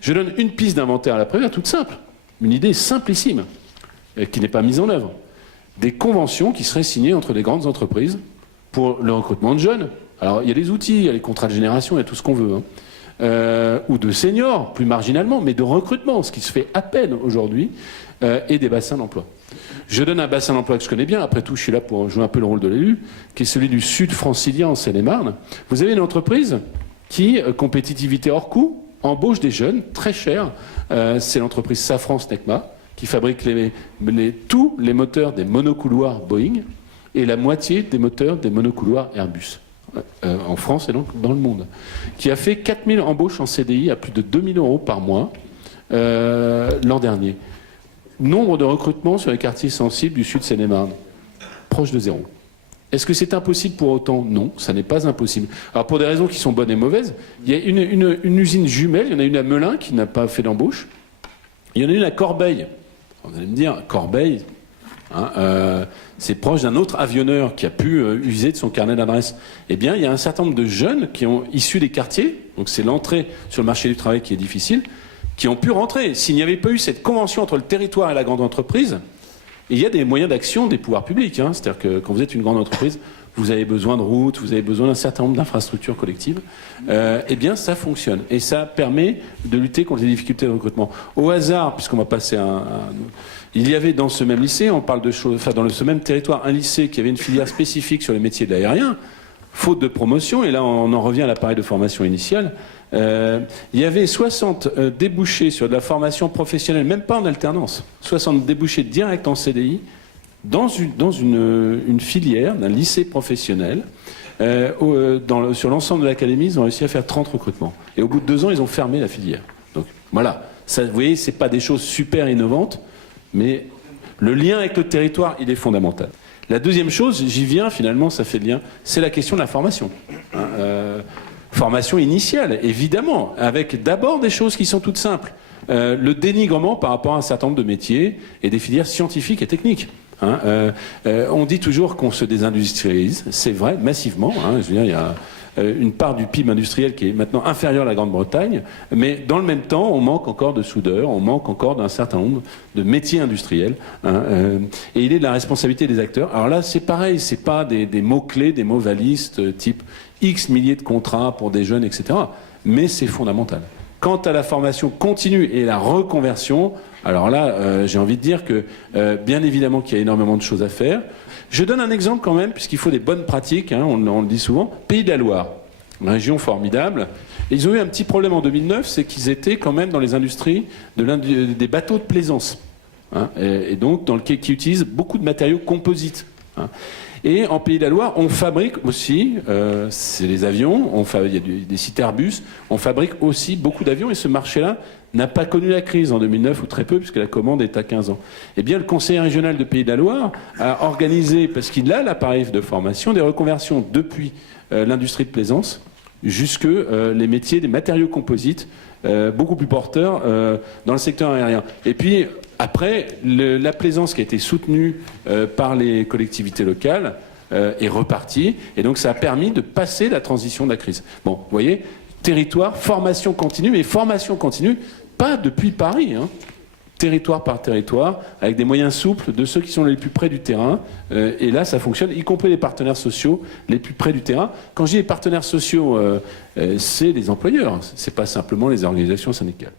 Je donne une piste d'inventaire à la Prévert, toute simple, une idée simplissime, qui n'est pas mise en œuvre. Des conventions qui seraient signées entre les grandes entreprises pour le recrutement de jeunes. Alors, il y a des outils, il y a les contrats de génération, il y a tout ce qu'on veut, hein. Ou de seniors, plus marginalement, mais de recrutement, ce qui se fait à peine aujourd'hui, et des bassins d'emploi. Je donne un bassin d'emploi que je connais bien, après tout, je suis là pour jouer un peu le rôle de l'élu, qui est celui du sud francilien en Seine-et-Marne. Vous avez une entreprise qui, compétitivité hors coût, embauche des jeunes très chers. C'est l'entreprise Safran Snecma, qui fabrique tous les moteurs des monocouloirs Boeing et la moitié des moteurs des monocouloirs Airbus. En France et donc dans le monde, qui a fait 4000 embauches en CDI à plus de 2000 € par mois l'an dernier. Nombre de recrutements sur les quartiers sensibles du sud Seine-et-Marne, proche de 0. Est-ce que c'est impossible pour autant? Non, ça n'est pas impossible. Alors pour des raisons qui sont bonnes et mauvaises, il y a une usine jumelle, il y en a une à Melun qui n'a pas fait d'embauche, il y en a une à Corbeil. Vous allez me dire, Corbeil, hein, c'est proche d'un autre avionneur qui a pu user de son carnet d'adresses. Eh bien, il y a un certain nombre de jeunes qui ont issus des quartiers, donc c'est l'entrée sur le marché du travail qui est difficile, qui ont pu rentrer. S'il n'y avait pas eu cette convention entre le territoire et la grande entreprise, il y a des moyens d'action des pouvoirs publics. Hein. C'est-à-dire que quand vous êtes une grande entreprise, vous avez besoin de routes, vous avez besoin d'un certain nombre d'infrastructures collectives. Eh bien, ça fonctionne. Et ça permet de lutter contre les difficultés de recrutement. Au hasard, puisqu'on va passer il y avait dans ce même lycée, on parle de choses, enfin dans ce même territoire, un lycée qui avait une filière spécifique sur les métiers de l'aérien, faute de promotion, et là on en revient à l'appareil de formation initiale. Il y avait 60 débouchés sur de la formation professionnelle, même pas en alternance, 60 débouchés directs en CDI, dans une filière d'un lycée professionnel. Sur l'ensemble de l'académie, ils ont réussi à faire 30 recrutements. Et au bout de 2 ans, ils ont fermé la filière. Donc voilà, ça, vous voyez, c'est pas des choses super innovantes, mais le lien avec le territoire, il est fondamental. La deuxième chose, j'y viens, finalement, ça fait le lien, c'est la question de la formation. Formation initiale, évidemment, avec d'abord des choses qui sont toutes simples. Le dénigrement par rapport à un certain nombre de métiers et des filières scientifiques et techniques. On dit toujours qu'on se désindustrialise, c'est vrai, massivement. Je veux dire, il y a une part du PIB industriel qui est maintenant inférieure à la Grande-Bretagne, mais dans le même temps, on manque encore de soudeurs, on manque encore d'un certain nombre de métiers industriels. Et il est de la responsabilité des acteurs. Alors là, c'est pareil, c'est pas des mots-clés, des mots valises, type X milliers de contrats pour des jeunes, etc. Mais c'est fondamental. Quant à la formation continue et la reconversion, alors là, j'ai envie de dire que, bien évidemment qu'il y a énormément de choses à faire. Je donne un exemple quand même, puisqu'il faut des bonnes pratiques, on le dit souvent. Pays de la Loire, une région formidable. Et ils ont eu un petit problème en 2009, c'est qu'ils étaient quand même dans les industries des bateaux de plaisance. Et donc, qui utilisent beaucoup de matériaux composites. Et en Pays de la Loire, on fabrique aussi, c'est les avions, il y a des sites Airbus, on fabrique aussi beaucoup d'avions, et ce marché-là n'a pas connu la crise en 2009, ou très peu, puisque la commande est à 15 ans. Eh bien, le conseil régional de Pays de la Loire a organisé, parce qu'il a l'appareil de formation, des reconversions depuis l'industrie de plaisance jusque les métiers des matériaux composites, beaucoup plus porteurs dans le secteur aérien. Et puis, après, la plaisance qui a été soutenue par les collectivités locales est repartie, et donc ça a permis de passer la transition de la crise. Bon, vous voyez, territoire, formation continue, mais formation continue, pas depuis Paris, territoire par territoire, avec des moyens souples de ceux qui sont les plus près du terrain, et là ça fonctionne, y compris les partenaires sociaux les plus près du terrain. Quand je dis les partenaires sociaux, c'est les employeurs, c'est pas simplement les organisations syndicales.